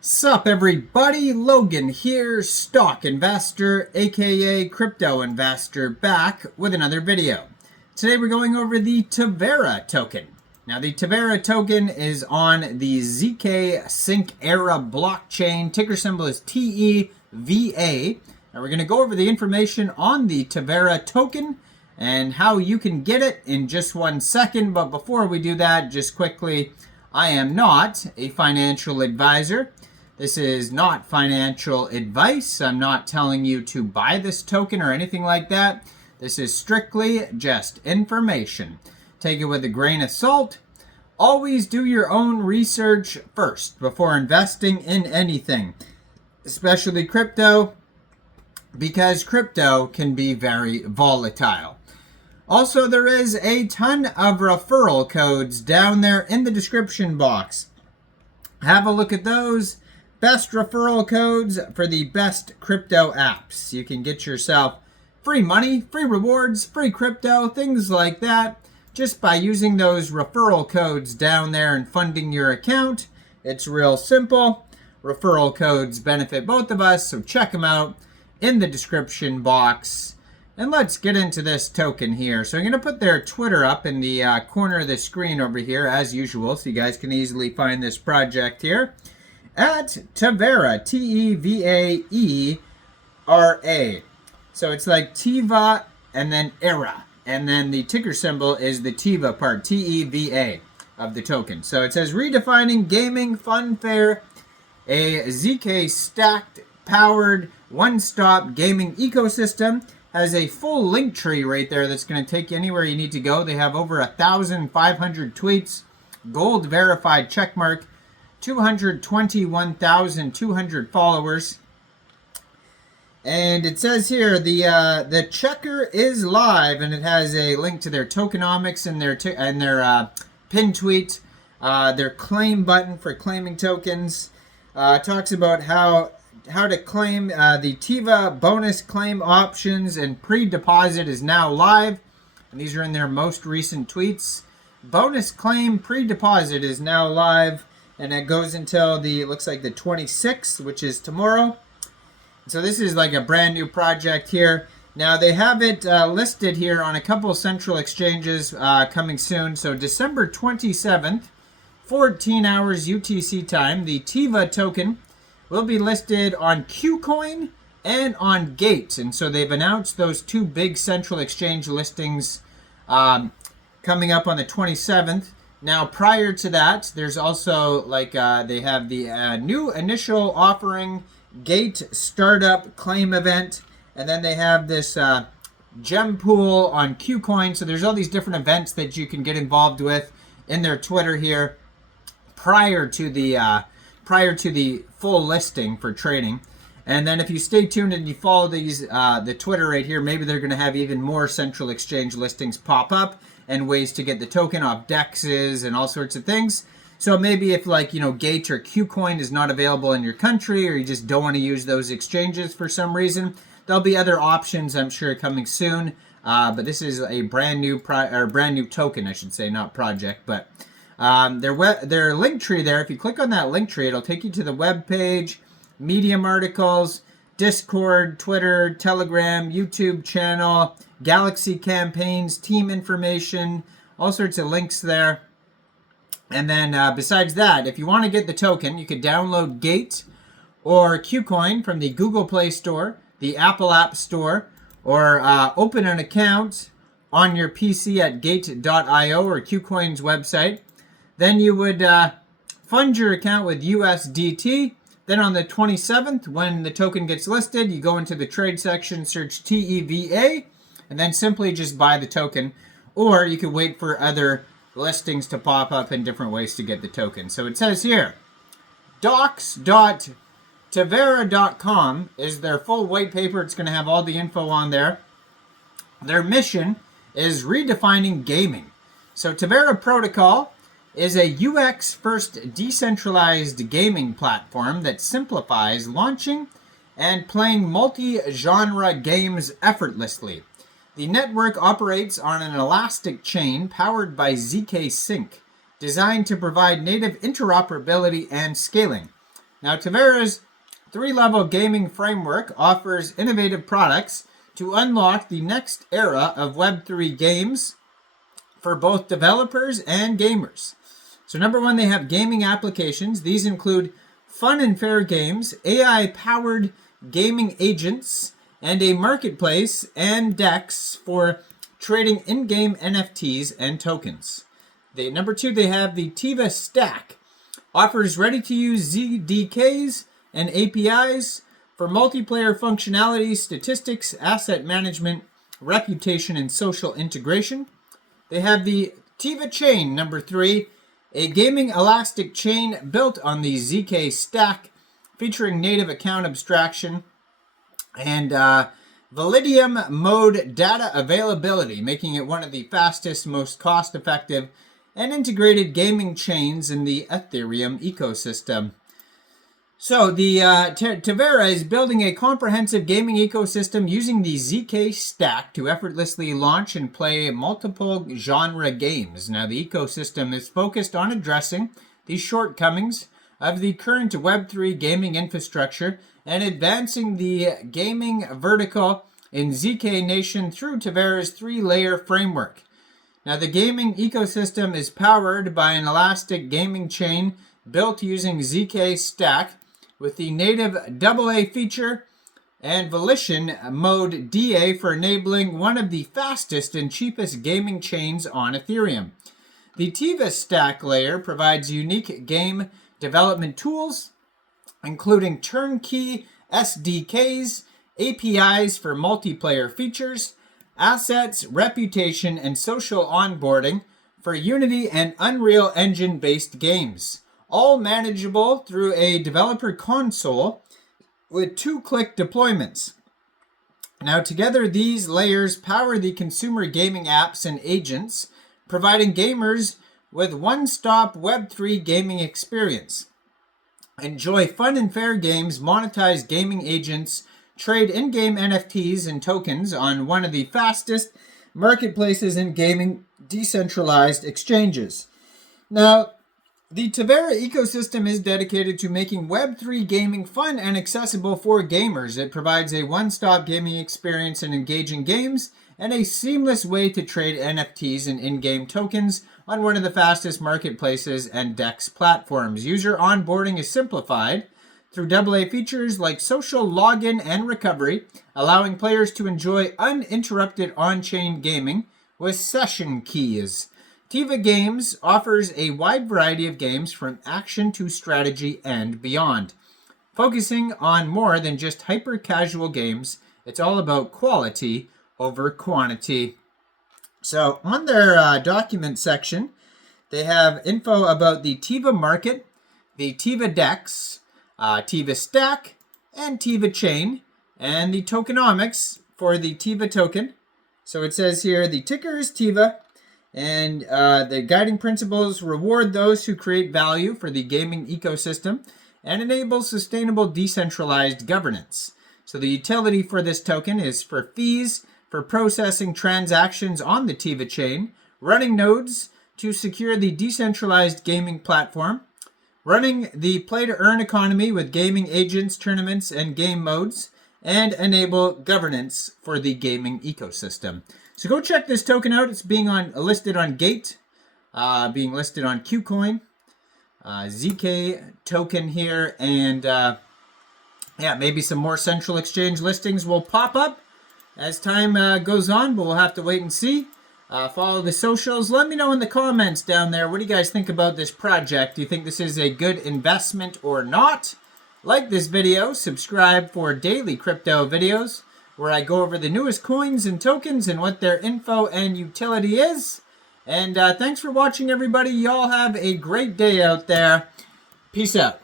Sup everybody, Logan here, stock investor aka crypto investor, back with another video. Today we're going over the Tevaera token. Now the Tevaera token is on the Zksync blockchain, ticker symbol is TEVA. Now we're going to go over the information on the Tevaera token and how you can get it in just 1 second, but before we do that, just quickly, I am not a financial advisor. This is not financial advice. I'm not telling you to buy this token or anything like that. This is strictly just information. Take it with a grain of salt. Always do your own research first before investing in anything, especially crypto, because crypto can be very volatile. Also, there is a ton of referral codes down there in the description box. Have a look at those. Best referral codes for the best crypto apps. You can get yourself free money, free rewards, free crypto, things like that, just by using those referral codes down there and funding your account. It's real simple. Referral codes benefit both of us, so check them out in the description box. And let's get into this token here. So I'm going to put their Twitter up in the corner of the screen over here, as usual, so you guys can easily find this project here. At Tevaera, T-E-V-A-E-R-A. So it's like Teva and then era. And then the ticker symbol is the Teva part, T-E-V-A, of the token. So it says, redefining gaming fun fair, a ZK stacked powered one-stop gaming ecosystem. Has a full link tree right there that's going to take you anywhere you need to go. They have over 1,500 tweets, gold verified checkmark, 221,200 followers, and it says here the checker is live, and it has a link to their tokenomics and their pin tweet, their claim button for claiming tokens. Talks about how to claim the Teva bonus claim options, and pre-deposit is now live, and these are in their most recent tweets. Bonus claim pre-deposit is now live. And it goes until looks like the 26th, which is tomorrow. So this is like a brand new project here. Now they have it listed here on a couple central exchanges coming soon. So December 27th, 14 hours UTC time, the Teva token will be listed on Kucoin and on Gate. And so they've announced those two big central exchange listings coming up on the 27th. Now, prior to that, there's also they have the new initial offering Gate startup claim event, and then they have this gem pool on Kucoin. So there's all these different events that you can get involved with in their Twitter here prior to the full listing for trading. And then if you stay tuned and you follow these the Twitter right here, maybe they're going to have even more central exchange listings pop up and ways to get the token off dexes and all sorts of things. So maybe if Gate or Kucoin is not available in your country, or you just don't want to use those exchanges for some reason, there'll be other options, I'm sure, coming soon. But this is a brand new token, I should say, not project. But their link tree there, if you click on that link tree, it'll take you to the web page, Medium articles, Discord, Twitter, Telegram, YouTube channel, Galaxy campaigns, team information, all sorts of links there. And then besides that, if you want to get the token, you could download Gate or Kucoin from the Google Play Store, the Apple App Store, or open an account on your PC at gate.io or Kucoin's website. Then you would fund your account with USDT. Then on the 27th, when the token gets listed, you go into the trade section, search TEVA, and then simply just buy the token. Or you could wait for other listings to pop up in different ways to get the token. So it says here, docs.tevaera.com is their full white paper. It's going to have all the info on there. Their mission is redefining gaming. So Tevaera Protocol is a UX-first decentralized gaming platform that simplifies launching and playing multi-genre games effortlessly. The network operates on an elastic chain powered by Zksync, designed to provide native interoperability and scaling. Now, Tevaera's 3-level gaming framework offers innovative products to unlock the next era of Web3 games for both developers and gamers. So number one, they have gaming applications. These include fun and fair games, AI-powered gaming agents, and a marketplace and DEX for trading in-game NFTs and tokens. Number two, they have the Teva Stack. Offers ready-to-use ZDKs and APIs for multiplayer functionality, statistics, asset management, reputation, and social integration. They have the Teva Chain, number three, a gaming elastic chain built on the ZK Stack, featuring native account abstraction and Validium mode data availability, making it one of the fastest, most cost-effective, and integrated gaming chains in the Ethereum ecosystem. So the Tevaera is building a comprehensive gaming ecosystem using the ZK Stack to effortlessly launch and play multiple genre games. Now the ecosystem is focused on addressing the shortcomings of the current Web3 gaming infrastructure and advancing the gaming vertical in ZK Nation through Tevaera's 3-layer framework. Now the gaming ecosystem is powered by an elastic gaming chain built using ZK Stack with the native AA feature and Volition mode DA for enabling one of the fastest and cheapest gaming chains on Ethereum. The Teva Stack layer provides unique game development tools, including turnkey SDKs, APIs for multiplayer features, assets, reputation, and social onboarding for Unity and Unreal Engine-based games, all manageable through a developer console with 2-click deployments. Now together, these layers power the consumer gaming apps and agents, providing gamers with one-stop Web3 gaming experience. Enjoy fun and fair games, monetize gaming agents, trade in-game NFTs and tokens on one of the fastest marketplaces in gaming decentralized exchanges. Now, the Tevaera ecosystem is dedicated to making Web3 gaming fun and accessible for gamers. It provides a one-stop gaming experience in engaging games and a seamless way to trade NFTs and in-game tokens on one of the fastest marketplaces and DEX platforms. User onboarding is simplified through AA features like social login and recovery, allowing players to enjoy uninterrupted on-chain gaming with session keys. Teva Games offers a wide variety of games from action to strategy and beyond. Focusing on more than just hyper-casual games, it's all about quality over quantity. So on their document section, they have info about the Teva market, the Teva DEX, Teva Stack, and Teva Chain, and the tokenomics for the Teva token. So it says here the ticker is Teva, and the guiding principles reward those who create value for the gaming ecosystem and enable sustainable decentralized governance. So the utility for this token is for fees for processing transactions on the Teva chain, running nodes to secure the decentralized gaming platform, running the play-to-earn economy with gaming agents, tournaments, and game modes, and enable governance for the gaming ecosystem. So go check this token out. It's being listed on Gate, being listed on Kucoin, ZK token here, and maybe some more central exchange listings will pop up as time goes on, but we'll have to wait and see. Follow the socials. Let me know in the comments down there, what do you guys think about this project? Do you think this is a good investment or not? Like this video, subscribe for daily crypto videos where I go over the newest coins and tokens and what their info and utility is. And thanks for watching, everybody. Y'all have a great day out there. Peace out.